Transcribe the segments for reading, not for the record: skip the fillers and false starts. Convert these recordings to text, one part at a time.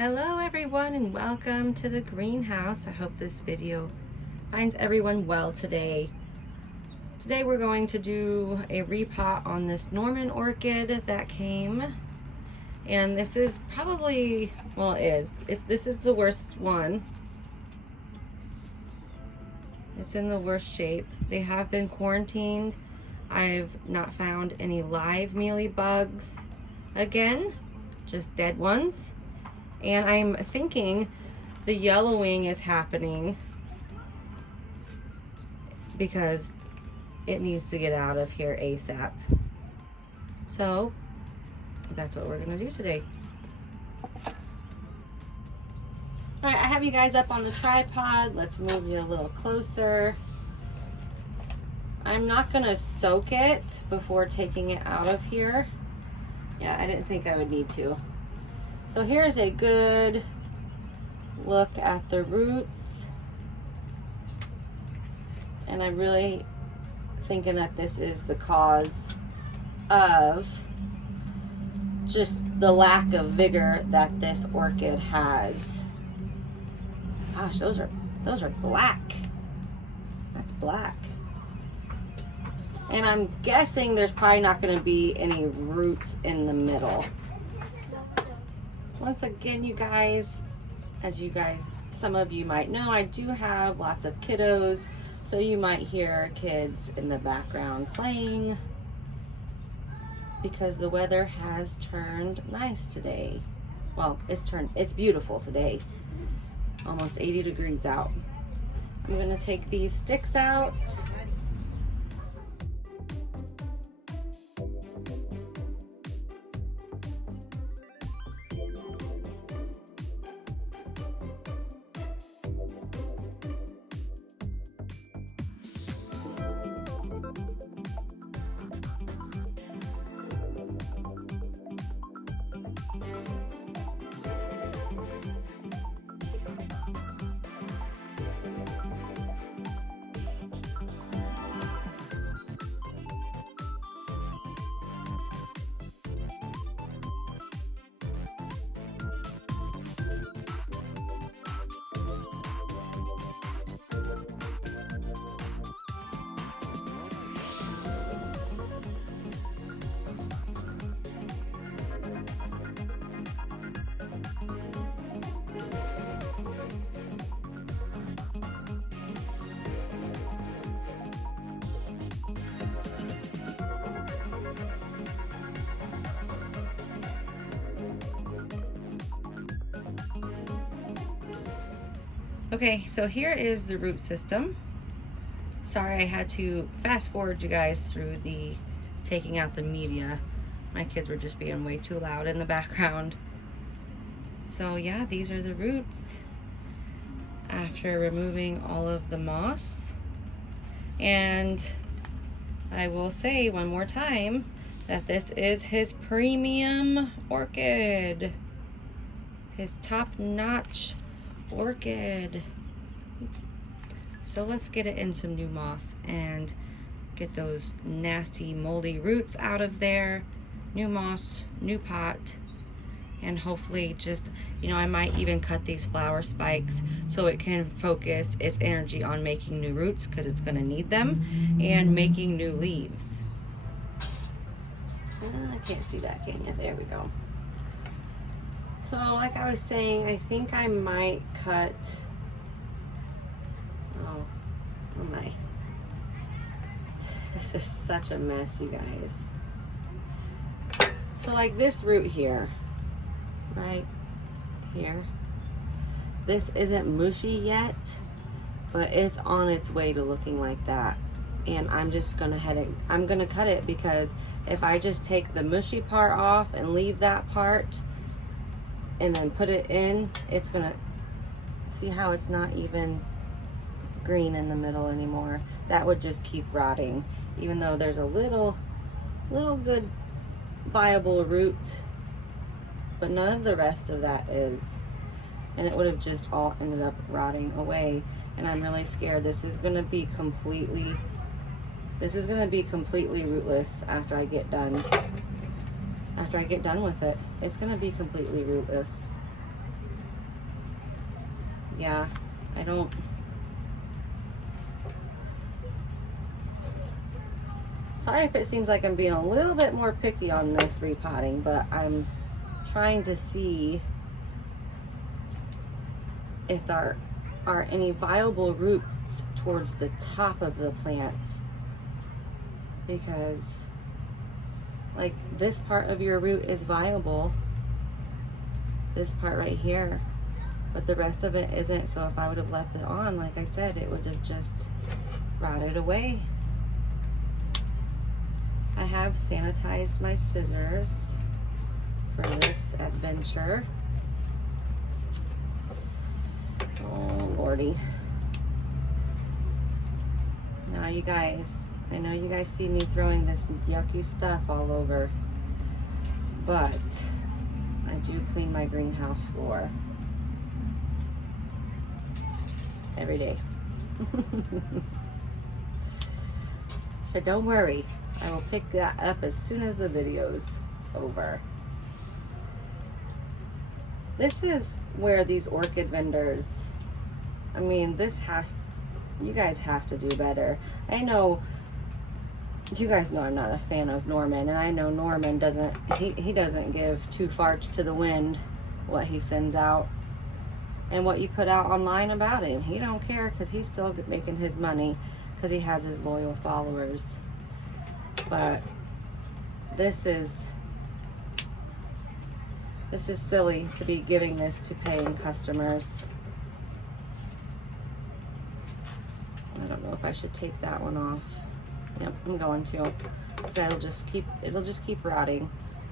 Hello everyone and welcome to the greenhouse. I hope this video finds everyone well today. Today we're going to do a repot on this Norman orchid that came, and this is probably, well, this is the worst one. It's in the worst shape. They have been quarantined. I've not found any live mealy bugs again, just dead ones. And I'm thinking the yellowing is happening because it needs to get out of here ASAP. So that's what we're gonna do today. All right, I have you guys up on the tripod. Let's move you a little closer. I'm not gonna soak it before taking it out of here. Yeah, I didn't think I would need to. So here's a good look at the roots. And I'm really thinking that this is the cause of just the lack of vigor that this orchid has. Gosh, those are black. That's black. And I'm guessing there's probably not going to be any roots in the middle. Once again, you guys, some of you might know, I do have lots of kiddos, so you might hear kids in the background playing because the weather has turned nice today. Well, it's beautiful today. Almost 80 degrees out. I'm gonna take these sticks out. Okay, so here is the root system. Sorry, I had to fast forward you guys through the taking out the media. My kids were just being way too loud in the background. So yeah, these are the roots after removing all of the moss. And I will say one more time that this is his premium orchid, his top-notch orchid. So let's get it in some new moss and get those nasty moldy roots out of there. New moss, new pot, and hopefully just, I might even cut these flower spikes so it can focus its energy on making new roots, because it's going to need them, and making new leaves. I can't see that, can you? There we go. So like I was saying, I think I might cut, oh my, this is such a mess, you guys. So like this root here, right here, this isn't mushy yet, but it's on its way to looking like that. And I'm just gonna I'm gonna cut it, because if I just take the mushy part off and leave that part and then put it in, it's gonna, see how it's not even green in the middle anymore. That would just keep rotting, even though there's a little good viable root, but none of the rest of that is, and it would have just all ended up rotting away. And I'm really scared this is gonna be completely rootless after I get done with it. It's gonna be completely rootless. yeah, I don't. Sorry if it seems like I'm being a little bit more picky on this repotting, but I'm trying to see if there are any viable roots towards the top of the plant, because like this part of your root is viable, this part right here, but the rest of it isn't. So if I would have left it on, like I said, it would have just rotted away. I have sanitized my scissors for this adventure. Oh lordy. Now you guys, I know you guys see me throwing this yucky stuff all over, but I do clean my greenhouse floor every day. So don't worry, I will pick that up as soon as the video's over. This is where these orchid vendors, I mean, you guys have to do better. I know, you guys know I'm not a fan of Norman, and I know Norman doesn't, he doesn't give two farts to the wind what he sends out and what you put out online about him. He don't care, because he's still making his money because he has his loyal followers. But this is silly to be giving this to paying customers. I don't know if I should take that one off. Yep, I'm going to, because it'll just keep rotting.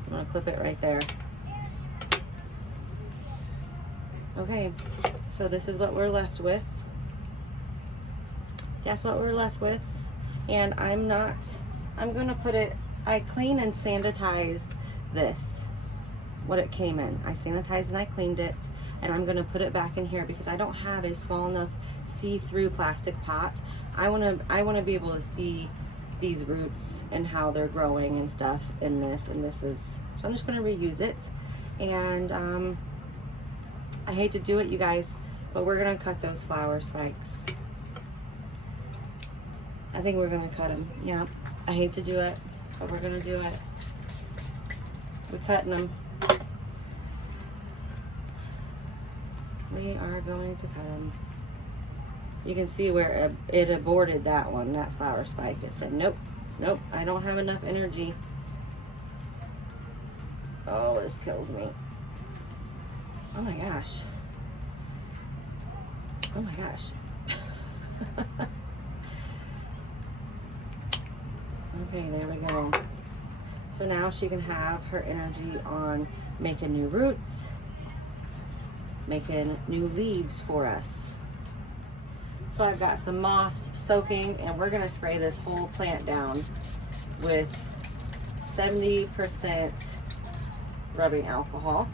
I'm gonna clip it right there. Okay, so this is what we're left with. Guess what we're left with? And I'm gonna put it, I clean and sanitized this, what it came in. I sanitized and I cleaned it, and I'm gonna put it back in here because I don't have a small enough see-through plastic pot. I wanna be able to see these roots and how they're growing and stuff in this, and this is, so I'm just gonna reuse it. And I hate to do it, you guys, but we're gonna cut those flower spikes. I think we're gonna cut them, yeah. I hate to do it, but we're gonna do it. We're cutting them. We are going to cut them. You can see where it aborted that one, that flower spike. It said, nope, nope, I don't have enough energy. Oh, this kills me. Oh my gosh. Oh my gosh. Okay, there we go. So now she can have her energy on making new roots, making new leaves for us. So I've got some moss soaking, and we're gonna spray this whole plant down with 70% rubbing alcohol.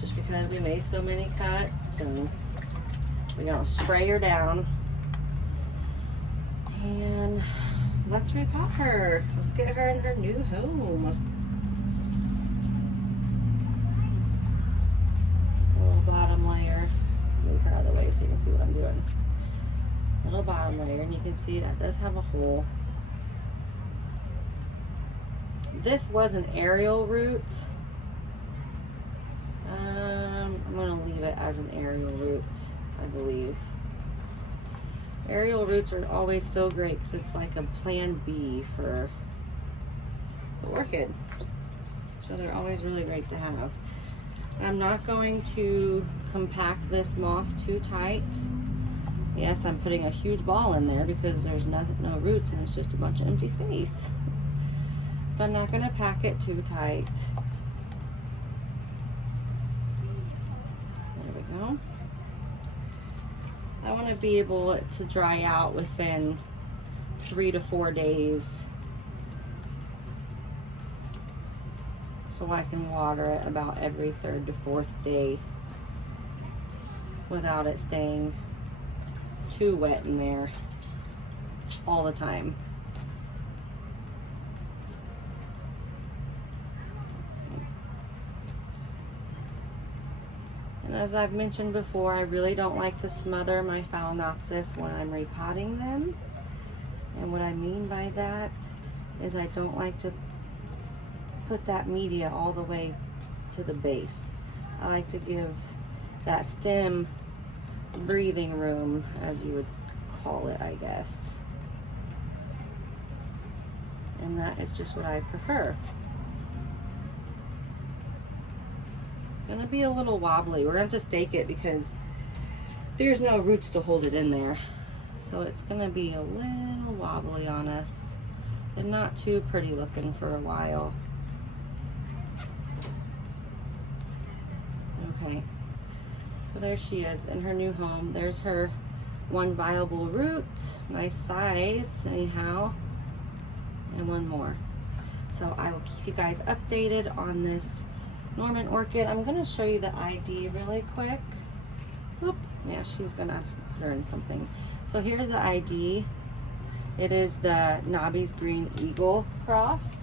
Just because we made so many cuts, and we're gonna spray her down. And let's repot her. Let's get her in her new home. Little bottom layer. Move her out of the way so you can see what I'm doing. Little bottom layer, and you can see that does have a hole. This was an aerial root. I'm gonna leave it as an aerial root, I believe. Aerial roots are always so great because it's like a plan B for the orchid. So they're always really great to have. I'm not going to compact this moss too tight. Yes, I'm putting a huge ball in there because there's no roots and it's just a bunch of empty space. But I'm not going to pack it too tight. There we go. I want to be able to dry out within 3 to 4 days, so I can water it about every 3rd to 4th day without it staying too wet in there all the time. As I've mentioned before, I really don't like to smother my Phalaenopsis when I'm repotting them. And what I mean by that is I don't like to put that media all the way to the base. I like to give that stem breathing room, as you would call it, I guess. And that is just what I prefer. It's gonna be a little wobbly. We're gonna have to stake it because there's no roots to hold it in there. So it's gonna be a little wobbly on us and not too pretty looking for a while. Okay, so there she is in her new home. There's her one viable root, nice size anyhow, and one more. So I will keep you guys updated on this Norman orchid. I'm gonna show you the ID really quick. Whoop, yeah, she's gonna put her in something. So here's the ID. It is the Nobby's Green Eagle cross,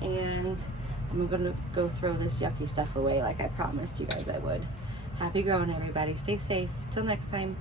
and I'm gonna go throw this yucky stuff away like I promised you guys I would. Happy growing, everybody. Stay safe. Till next time.